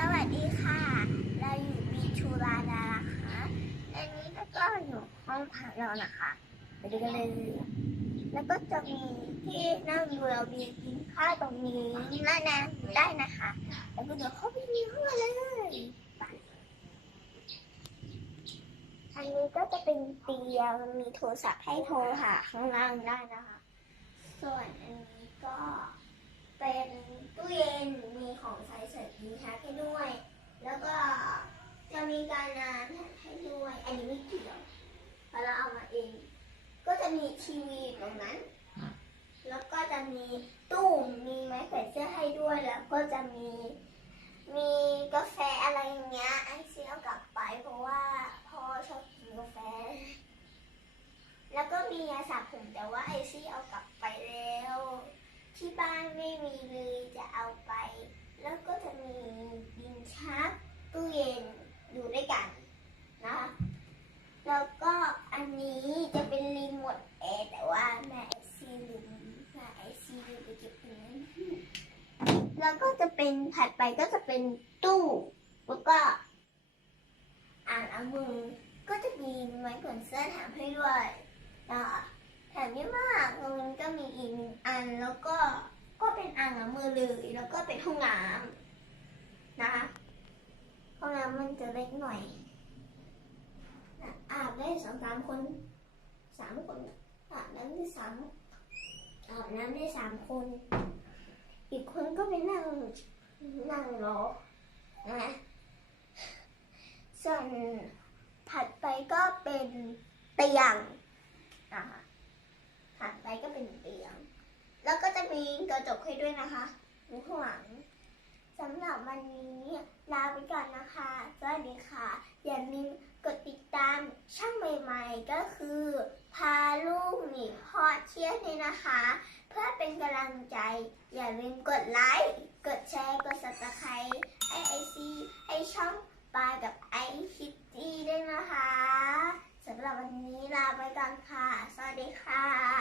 สวัสดีค่ะ เราอยู่บีชูลาดานะคะและนี้ก็อยู่ห้องพักเรานะคะไปดูกันเลย แล้วก็จะมีที่นั่งดูเราบีกินข้าวตรงนี้น่านะได้นะคะ แล้วก็เดี๋ยวเข้าไปในห้องเลยอันนี้ก็จะเป็นเตียงมีโทรศัพท์ให้โทรหาข้างล่างได้นะคะ ส่วนอันนี้ก็เป็นตู้เย็นมีของใช้เสริมมีแท็ให้ด้วย แล้วก็จะมีการงานให้ด้วย อันนี้ไม่เกี่ยวเพราะเราเอามาเอง ก็ จะมีทีวีตรงนั้น แล้วก็จะมีตู้มีไม้แขวนเสื้อให้ด้วย แล้วก็จะมี มีกาแฟอะไรอย่างเงี้ยไอซีเอากลับไป เพราะว่าพ่อชอบกินกาแฟ แล้วก็มียาสระผมแต่ว่าไอซี่เอากลับไปแล้ว ที่บ้านไม่มีเลยจะเอาไป แล้วก็จะมีดินชักตู้เย็นอยู่ด้วยกันนะคะแล้วก็อันนี้จะเป็นรีโมทแอร์แต่ว่าแม่ไอซี่ลืมแม่ไอซี่ลืมไปเก็บตรงนั้น แล้วก็จะเป็นถัดไปก็จะเป็นตู้แล้วก็อ่างล้างมือก็จะมีไม้ขนเสื้อแถมให้ด้วยอ่าแถมเยอะมากตรงนี้ก็มีอีกหนึ่งอันแล้วก็ก็เป็นอ่างล้างมือเลยแล้วก็เป็นห้องน้ำนะคะห้องน้ำมันจะเล็กหน่อยอะอาบได้สองสามคนสามคนอาบน้ำได้สามอาบน้ำได้สามคน อีกคนก็ไปนั่งนั่งรอนะส่วนถัดไปก็เป็นเตียงนะคะถัดไปก็เป็นเตียง แล้วก็จะมีกระจกให้ด้วยนะคะมีข้างหลังสำหรับวันนี้ลาไปก่อนนะคะ สวัสดีค่ะ อย่าลืมกดติด การช่างใหม่ๆ ก็คือ พาลูกหนีพอเที่ยวเนี่ยนะคะ เพื่อเป็นกำลังใจ อย่าลืมกดไลค์กดแชร์กดสับสไครให้ไอซีให้ช่องปากับไอคิตตี้ด้วยนะคะสำหรับวันนี้ลาไปก่อนค่ะ สวัสดีค่ะ